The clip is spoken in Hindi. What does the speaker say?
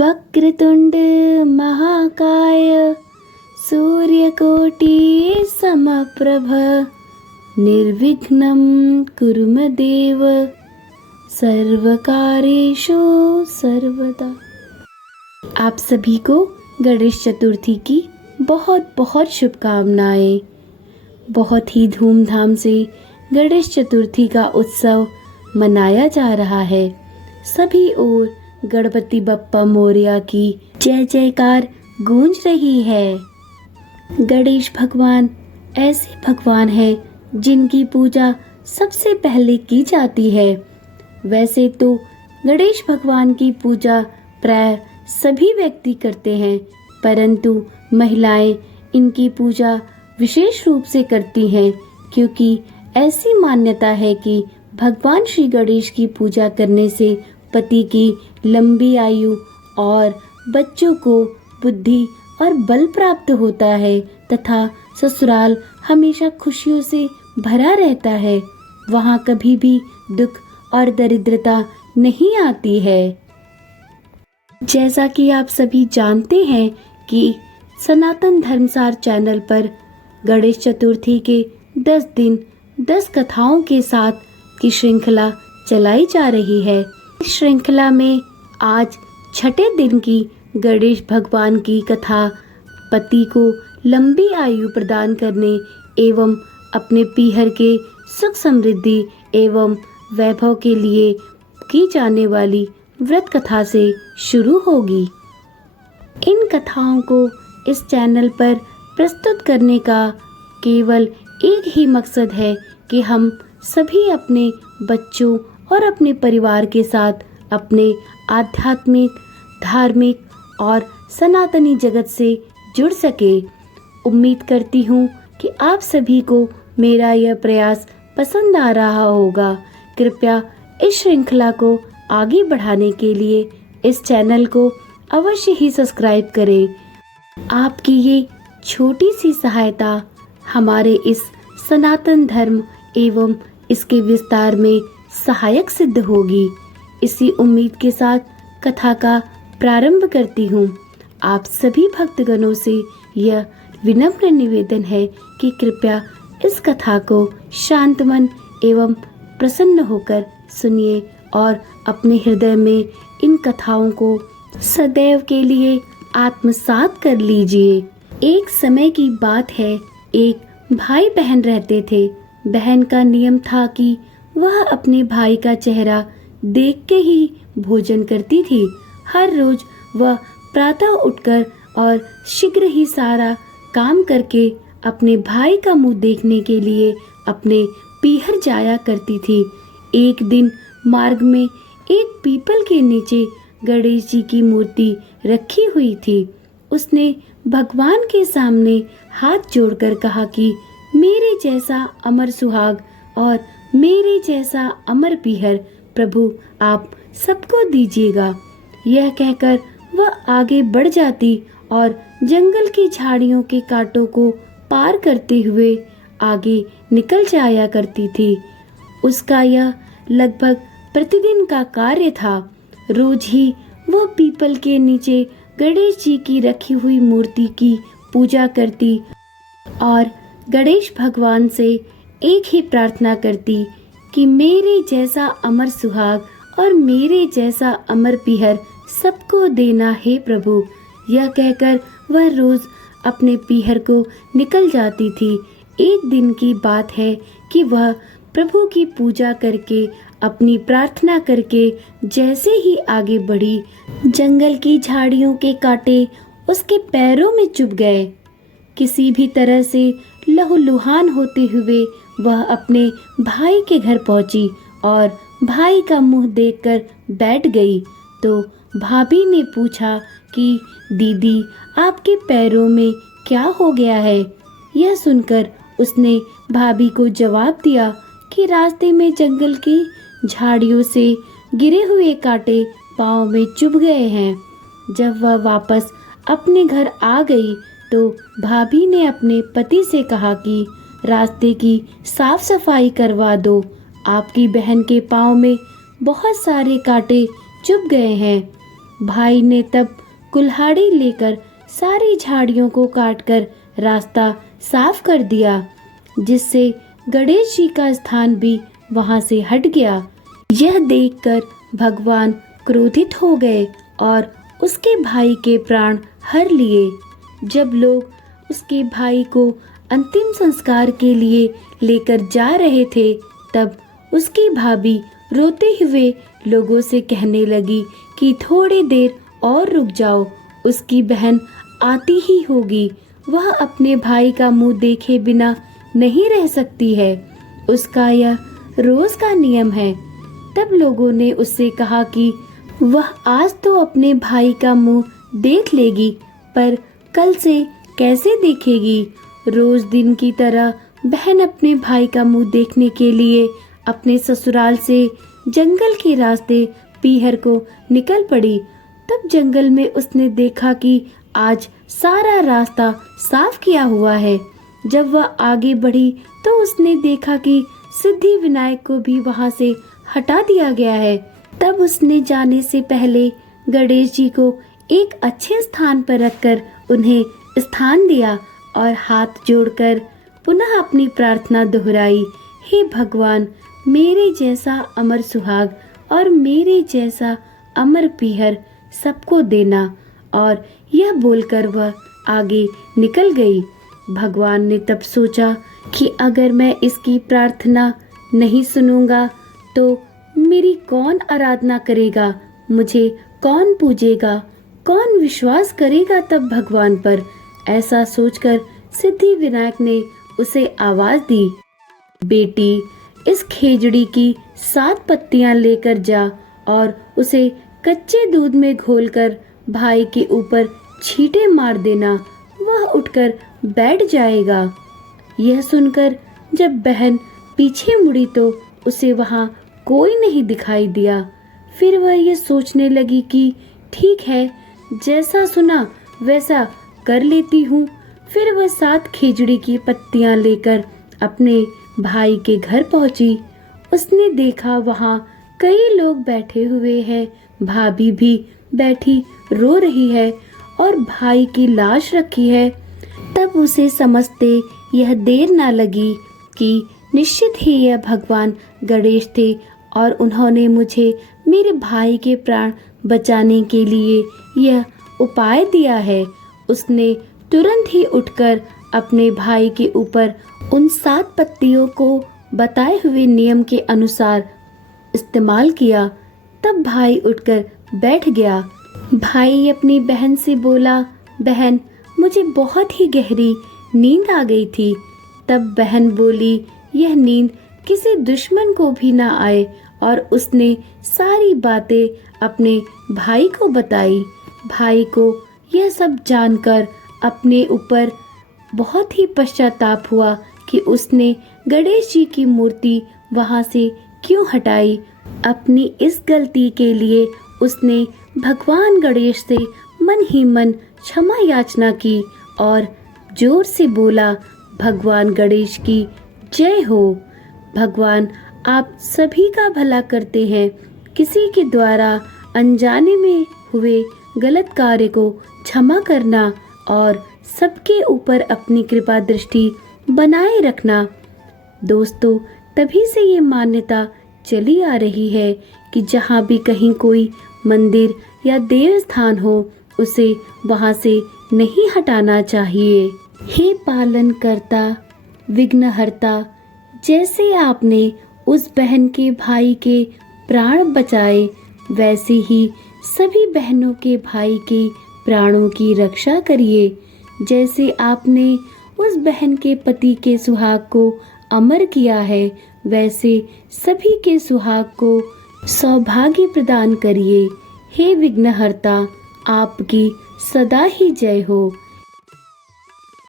वक्रतुंड महाकाय सूर्यकोटि समप्रभ निर्विघ्नं कुरु मे देव सर्वकार्येषु सर्वदा। आप सभी को गणेश चतुर्थी की बहुत बहुत शुभकामनाएं। बहुत ही धूमधाम से गणेश चतुर्थी का उत्सव मनाया जा रहा है। सभी ओर गणपति बप्पा मोरया की जय जयकार गूंज रही है। गणेश भगवान ऐसे भगवान हैं जिनकी पूजा सबसे पहले की जाती है। वैसे तो गणेश भगवान की पूजा प्राय सभी व्यक्ति करते हैं, परंतु महिलाएं इनकी पूजा विशेष रूप से करती हैं, क्योंकि ऐसी मान्यता है कि भगवान श्री गणेश की पूजा करने से पति की लंबी आयु और बच्चों को बुद्धि और बल प्राप्त होता है तथा ससुराल हमेशा खुशियों से भरा रहता है। वहाँ कभी भी दुख और दरिद्रता नहीं आती है। जैसा कि आप सभी जानते हैं कि सनातन धर्मसार चैनल पर गणेश चतुर्थी के 10 दिन 10 कथाओं के साथ की श्रृंखला चलाई जा रही है। इस श्रृंखला में आज छठे दिन की गणेश भगवान की कथा पति को लंबी आयु प्रदान करने एवं अपने पीहर के सुख समृद्धि एवं वैभव के लिए की जाने वाली व्रत कथा से शुरू होगी। इन कथाओं को इस चैनल पर प्रस्तुत करने का केवल एक ही मकसद है कि हम सभी अपने बच्चों और अपने परिवार के साथ अपने आध्यात्मिक, धार्मिक और सनातनी जगत से जुड़ सके। उम्मीद करती हूँ कि आप सभी को मेरा यह प्रयास पसंद आ रहा होगा। कृपया इस श्रृंखला को आगे बढ़ाने के लिए इस चैनल को अवश्य ही सब्सक्राइब करें। आपकी ये छोटी सी सहायता हमारे इस सनातन धर्म एवं इसके विस्तार में सहायक सिद्ध होगी। इसी उम्मीद के साथ कथा का प्रारंभ करती हूँ। आप सभी भक्तगणों से यह विनम्र निवेदन है कि कृपया इस कथा को शांत मन एवं प्रसन्न होकर सुनिए और अपने हृदय में इन कथाओं को सदैव के लिए आत्मसात कर लीजिए। एक समय की बात है, एक भाई बहन रहते थे। बहन का नियम था कि वह अपने भाई का चेहरा देख के ही भोजन करती थी। हर रोज वह प्रातः उठकर और शीघ्र ही सारा काम करके अपने भाई का मुंह देखने के लिए अपने पीहर जाया करती थी। एक दिन मार्ग में एक पीपल के नीचे गणेश जी की मूर्ति रखी हुई थी। उसने भगवान के सामने हाथ जोड़कर कहा कि मेरे जैसा अमर सुहाग और मेरे जैसा अमर पीहर प्रभु आप सबको दीजिएगा। यह कहकर वह आगे बढ़ जाती और जंगल की झाड़ियों के कांटों को पार करते हुए आगे निकल जाया करती थी। उसका यह लगभग प्रतिदिन का कार्य था। रोज ही वह पीपल के नीचे गणेश जी की रखी हुई मूर्ति की पूजा करती और गणेश भगवान से एक ही प्रार्थना करती कि मेरे जैसा अमर सुहाग और मेरे जैसा अमर पीहर सबको देना है प्रभु। यह कहकर वह रोज अपने पीहर को निकल जाती थी। एक दिन की बात है कि वह प्रभु की पूजा करके अपनी प्रार्थना करके जैसे ही आगे बढ़ी, जंगल की झाड़ियों के कांटे उसके पैरों में चुभ गए। किसी भी तरह से लहूलुहान होते हुए वह अपने भाई के घर पहुंची और भाई का मुंह देखकर बैठ गई। तो भाभी ने पूछा कि दीदी आपके पैरों में क्या हो गया है। यह सुनकर उसने भाभी को जवाब दिया कि रास्ते में जंगल की झाड़ियों से गिरे हुए कांटे पाँव में चुभ गए हैं। जब वह वापस अपने घर आ गई तो भाभी ने अपने पति से कहा कि रास्ते की साफ सफाई करवा दो। आपकी बहन के पाँव में बहुत सारे कांटे चुभ गए हैं। भाई ने तब कुल्हाड़ी लेकर सारी झाड़ियों को काटकर रास्ता साफ कर दिया, जिससे गणेश जी का स्थान भी वहां से हट गया। यह देखकर भगवान क्रोधित हो गए और उसके भाई के प्राण हर लिए। जब लोग उसके भाई को अंतिम संस्कार के लिए लेकर जा रहे थे, तब उसकी भाभी रोते हुए लोगों से कहने लगी कि थोड़ी देर और रुक जाओ, उसकी बहन आती ही होगी। वह अपने भाई का मुंह देखे बिना नहीं रह सकती है, उसका यह रोज का नियम है। तब लोगों ने उससे कहा कि वह आज तो अपने भाई का मुंह देख लेगी, पर कल से कैसे देखेगी। रोज दिन की तरह बहन अपने भाई का मुंह देखने के लिए अपने ससुराल से जंगल के रास्ते पीहर को निकल पड़ी। तब जंगल में उसने देखा कि आज सारा रास्ता साफ किया हुआ है। जब वह आगे बढ़ी तो उसने देखा कि सिद्धि विनायक को भी वहां से हटा दिया गया है। तब उसने जाने से पहले गणेश जी को एक अच्छे स्थान पर रखकर उन्हें स्थान दिया और हाथ जोड़कर पुनः अपनी प्रार्थना दोहराई, हे भगवान, मेरे जैसा अमर सुहाग और मेरे जैसा अमर पीहर सबको देना। और यह बोलकर वह आगे निकल गई। भगवान ने तब सोचा कि अगर मैं इसकी प्रार्थना नहीं सुनूंगा तो मेरी कौन आराधना करेगा, मुझे कौन पूजेगा, कौन विश्वास करेगा तब भगवान पर। ऐसा सोचकर सिद्धि विनायक ने उसे आवाज दी, बेटी, इस खेजड़ी की 7 पत्तियां लेकर जा और उसे कच्चे दूध में घोलकर भाई के ऊपर छींटे मार देना, वह उठकर बैठ जाएगा। यह सुनकर जब बहन पीछे मुड़ी तो उसे वहां कोई नहीं दिखाई दिया। फिर वह ये सोचने लगी कि ठीक है, जैसा सुना वैसा कर लेती हूँ। फिर वह 7 खेजड़ी की पत्तियां लेकर अपने भाई के घर पहुंची। उसने देखा वहां कई लोग बैठे हुए हैं, भाभी भी बैठी रो रही है और भाई की लाश रखी है। तब उसे समझते यह देर ना लगी कि निश्चित ही यह भगवान गणेश थे और उन्होंने मुझे मेरे भाई के प्राण बचाने के लिए यह उपाय दिया है। उसने तुरंत ही उठकर अपने भाई के ऊपर उन 7 पत्तियों को बताए हुए नियम के अनुसार इस्तेमाल किया। तब भाई उठकर बैठ गया। भाई अपनी बहन से बोला, बहन, मुझे बहुत ही गहरी नींद आ गई थी। तब बहन बोली, यह नींद किसी दुश्मन को भी ना आए, और उसने सारी बातें अपने भाई को बताई। भाई को यह सब जानकर अपने ऊपर बहुत ही पश्चाताप हुआ कि उसने गणेश जी की मूर्ति वहां से क्यों हटाई। अपनी इस गलती के लिए उसने भगवान गणेश से मन ही मन क्षमा याचना की और जोर से बोला, भगवान गणेश की जय हो। भगवान आप सभी का भला करते हैं। किसी के द्वारा अनजाने में हुए गलत कार्य को क्षमा करना और सबके ऊपर अपनी कृपा दृष्टि बनाए रखना। दोस्तों, तभी से ये मान्यता चली आ रही है कि जहाँ भी कहीं कोई मंदिर या देव स्थान हो, उसे वहाँ से नहीं हटाना चाहिए। हे पालन करता, विघ्नहर्ता, जैसे आपने उस बहन के भाई के प्राण बचाए, वैसे ही सभी बहनों के भाई के प्राणों की रक्षा करिए। जैसे आपने उस बहन के पति के सुहाग को अमर किया है, वैसे सभी के सुहाग को सौभाग्य प्रदान करिए। हे विघ्नहर्ता, आपकी सदा ही जय हो।